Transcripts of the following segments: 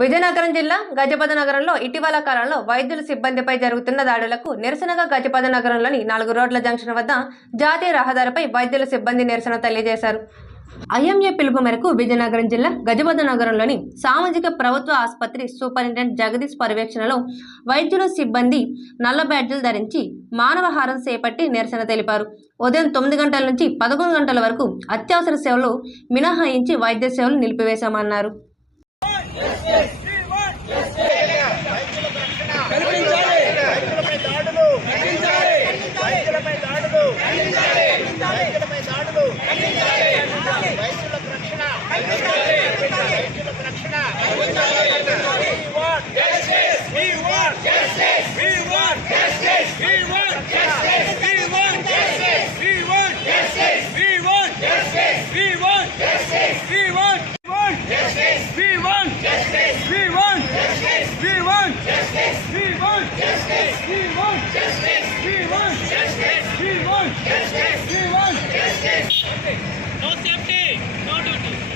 విజయనగరం జిల్లా గజపద నగరంలో ఇటీవల కాలంలో వైద్యుల సిబ్బందిపై జరుగుతున్న దాడులకు నిరసనగా గజపద నగరంలోని నాలుగు రోడ్ల జంక్షన్ వద్ద జాతీయ రహదారిపై వైద్యుల సిబ్బంది నిరసన తెలియజేశారు. ఐఎంఏ పిలుపు మేరకు విజయనగరం జిల్లా గజపద నగరంలోని సామాజిక ప్రభుత్వ ఆసుపత్రి సూపరింటెండెంట్ జగదీష్ పర్యవేక్షణలో వైద్యుల సిబ్బంది నల్ల బ్యాడ్జీలు ధరించి మానవహారం చేపట్టి నిరసన తెలిపారు. ఉదయం తొమ్మిది గంటల నుంచి పదకొండు గంటల వరకు అత్యవసర సేవలు మినహాయించి వైద్య సేవలు నిలిపివేశామన్నారు. కల్పించాలి దాడులు కల్పించాలి దాడులు justice. We want justice. We want justice. We want justice. We. No safety. No duty.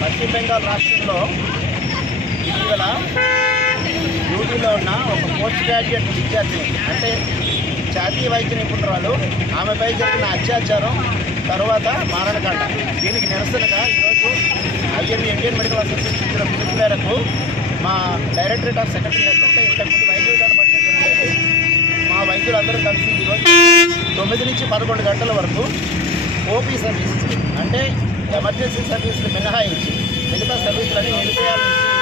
పశ్చిమ బెంగాల్ రాష్ట్రంలో ఇటీవల డ్యూటీలో ఉన్న ఒక పోస్ట్ గ్రాడ్యుయేట్ విద్యార్థిని అంటే జాతీయ వైద్య నిపుణురాలు ఆమెపై జరిగిన అత్యాచారం తర్వాత మారణకాండ. దీనికి నిరసనగా ఈరోజు ఐఎం ఇండియన్ మెడికల్ అసోసియేషన్ ఇచ్చిన పిలుపు మేరకు మా డైరెక్టరేట్ ఆఫ్ సెక్రటరీ అంటే ఇంతకుముందు వైద్య విధాన మా వైద్యులందరూ కలిసి ఈరోజు తొమ్మిది నుంచి పదకొండు గంటల వరకు ఓపీ సర్వీసెస్ అంటే ఎమర్జెన్సీ సర్వీసులు మినహాయించి మిగతా సర్వీసులని నిలిపేయాలని